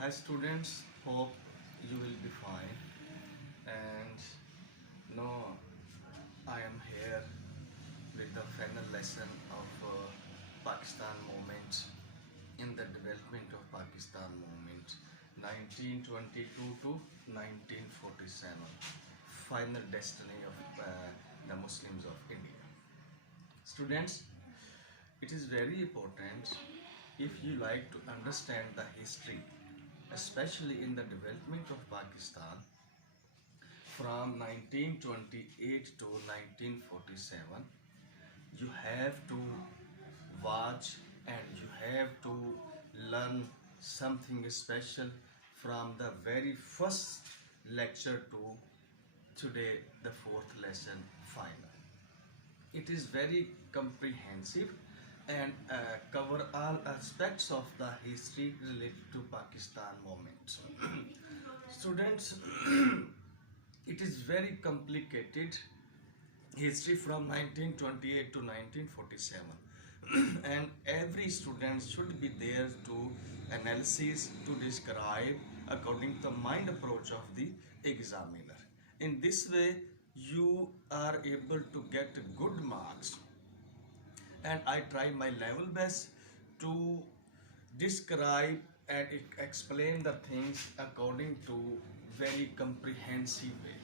Hi students, hope you will be fine. And no, I am here with the final lesson of Pakistan movement in the development of Pakistan movement 1922 to 1947, final destiny of the Muslims of India. Students, it is very important if you like to understand the history, especially in the development of Pakistan from 1928 to 1947. You have to watch and you have to learn something special from the very first lecture to today, the fourth lesson final. It is very comprehensive and cover all aspects of the history related to Pakistan movement. Students, it is very complicated history from 1928 to 1947 and every student should be there to analysis to describe according to the mind approach of the examiner. In this way you are able to get good marks, and I try my level best to describe and explain the things according to very comprehensive way.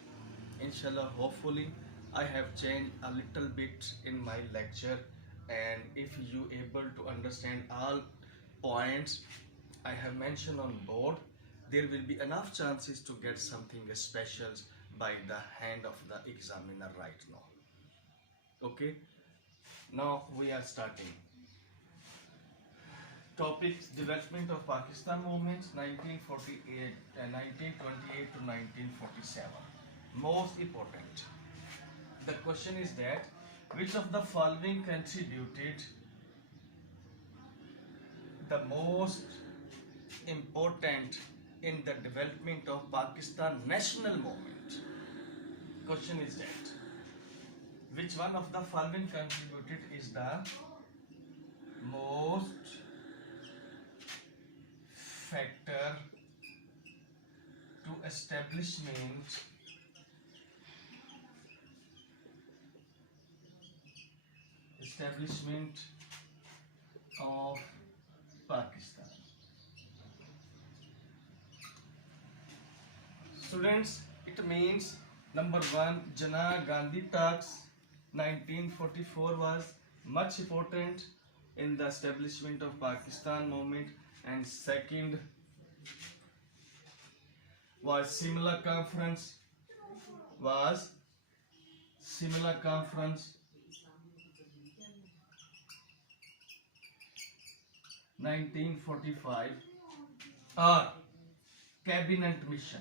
Inshallah, hopefully I have changed a little bit in my lecture, and if you able to understand all points I have mentioned on board, there will be enough chances to get something special by the hand of the examiner right now. Okay, now we are starting. Topics: development of Pakistan movements 1948 and 1928 to 1947. Most important. The question is that which of the following contributed the most important in the development of Pakistan national movement? Question is that which one of the following contributed is the most factor to establishment of Pakistan. Students, it means number one, Jinnah Gandhi talks 1944 was much important in the establishment of Pakistan movement, and second was Simla Conference 1945, or Cabinet Mission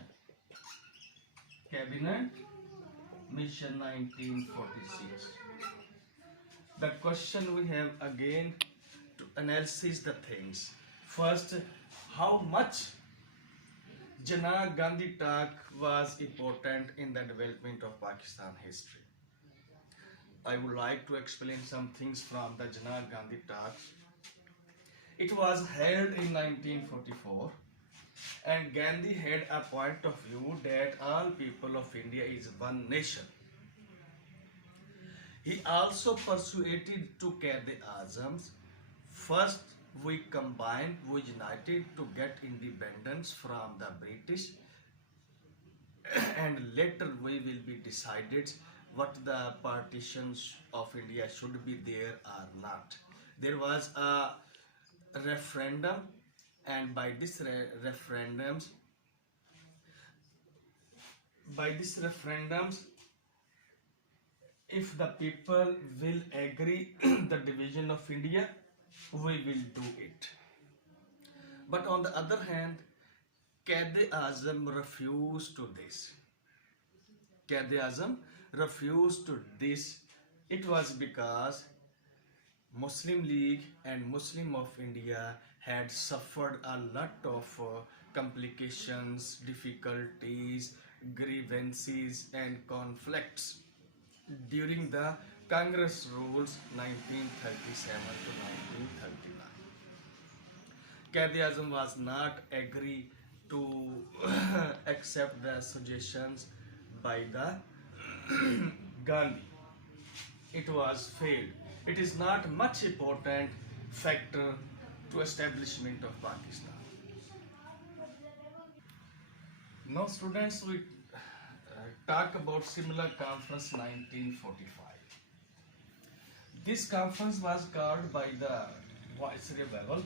1946. The question we have again to analyze the things. First, how much Jinnah Gandhi talk was important in the development of Pakistan history. I would like to explain some things from the Jinnah Gandhi talk. It was held in 1944, and Gandhi had a point of view that all people of India is one nation. He also persuaded to Quaid-e-Azam, first we combined, we united to get independence from the British, and later we will be decided what the partitions of India should be there or not. There was a referendum, and by this referendums, if the people will agree the division of India, we will do it. But on the other hand, Quaid-e-Azam refused to this. It was because Muslim League and Muslim of India had suffered a lot of complications, difficulties, grievances and conflicts during the Congress rules 1937 to 1939. Quaid-e-Azam was not agree to accept the suggestions by the Gandhi. It was failed. It is not much important factor to establishment of Pakistan. Now students, we talk about Simla Conference 1945. This conference was called by the Viceroy Wavell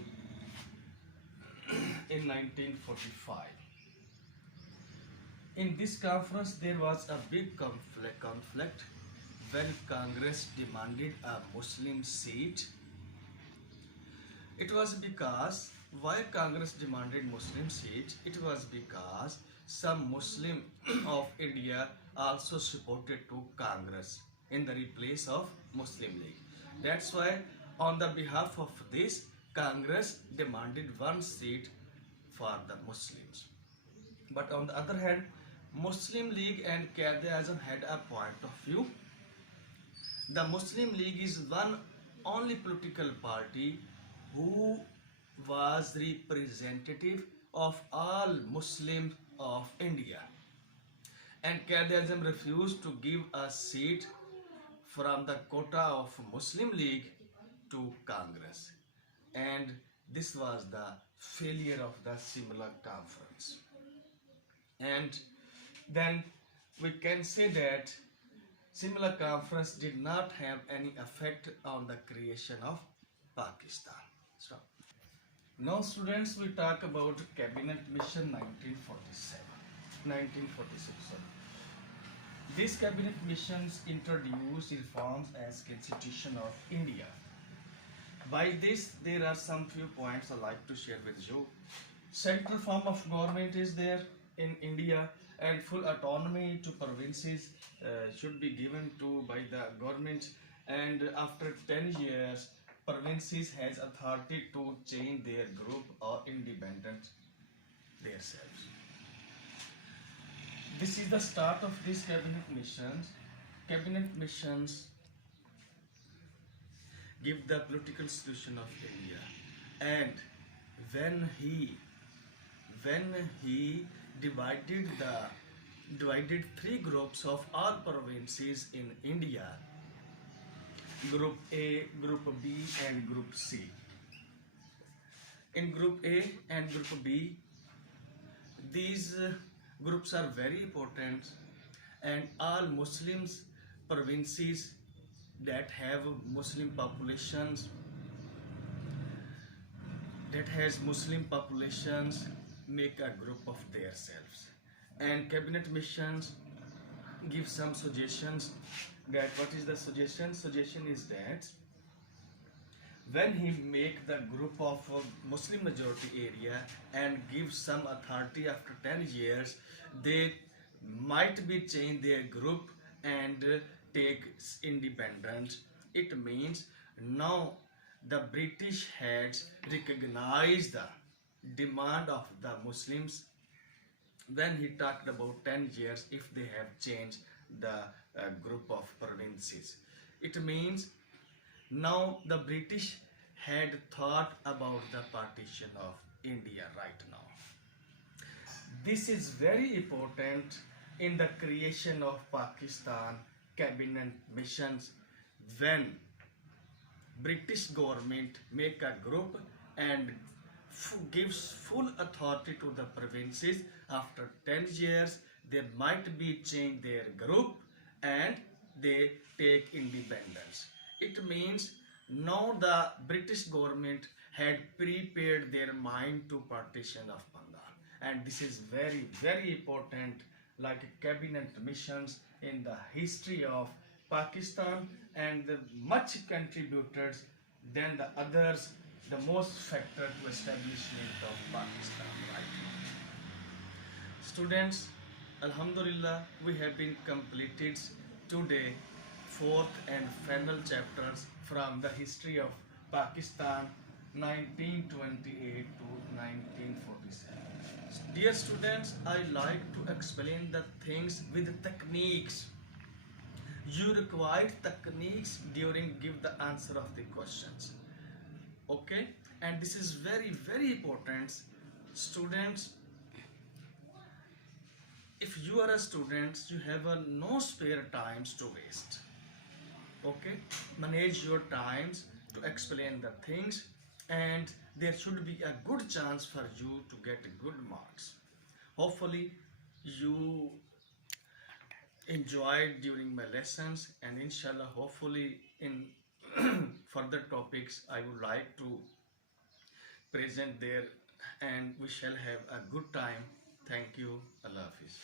in 1945. In this conference, there was a big conflict when Congress demanded a Muslim seat. It was because why Congress demanded Muslim seat? It was because some Muslim of India also supported to Congress in the replace of Muslim League. That's why on the behalf of this, Congress demanded one seat for the Muslims. But on the other hand, Muslim League and Quaid-e-Azam had a point of view. The Muslim League is one only political party who was representative of all Muslims of India. And Quaid-e-Azam refused to give a seat from the quota of Muslim League to Congress. And this was the failure of the Simla Conference. And then we can say that Simla Conference did not have any effect on the creation of Pakistan. Stop. Now students, we talk about Cabinet Mission 1946. These cabinet missions introduced reforms as Constitution of India. By this, there are some few points I like to share with you. Central form of government is there in India, and full autonomy to provinces should be given to by the government. And after 10 years, provinces has authority to change their group or independent themselves. This is the start of these cabinet missions. Cabinet missions give the political solution of India. And when he divided three groups of all provinces in India, Group A, Group B, and Group C. In Group A and Group B, these groups are very important, and all Muslims provinces that have Muslim populations make a group of themselves. And cabinet missions give some suggestions. That what is the suggestion? Suggestion is that when he make the group of Muslim majority area and give some authority after 10 years, they might be change their group and take independence. It means now the British had recognized the demand of the Muslims when he talked about 10 years if they have changed the group of provinces. It means now the British had thought about the partition of India right now. This is very important in the creation of Pakistan cabinet missions, when British government make a group and gives full authority to the provinces. After 10 years, they might be change their group and they take independence. It means now the British government had prepared their mind to partition of Bengal, and this is very, very important, like cabinet missions in the history of Pakistan, and much contributed than the others, the most factor to establishment of Pakistan right now. Students, Alhamdulillah, we have been completed today fourth and final chapters from the history of Pakistan 1928 to 1947. Dear students, I like to explain the things with techniques. You require techniques during give the answer of the questions. Okay, and this is very, very important. Students, if you are a student, you have no spare times to waste. Okay, manage your times to explain the things, and there should be a good chance for you to get good marks. Hopefully you enjoyed during my lessons, and inshallah hopefully in further topics I would like to present there, and we shall have a good time. Thank you. Allah Hafiz.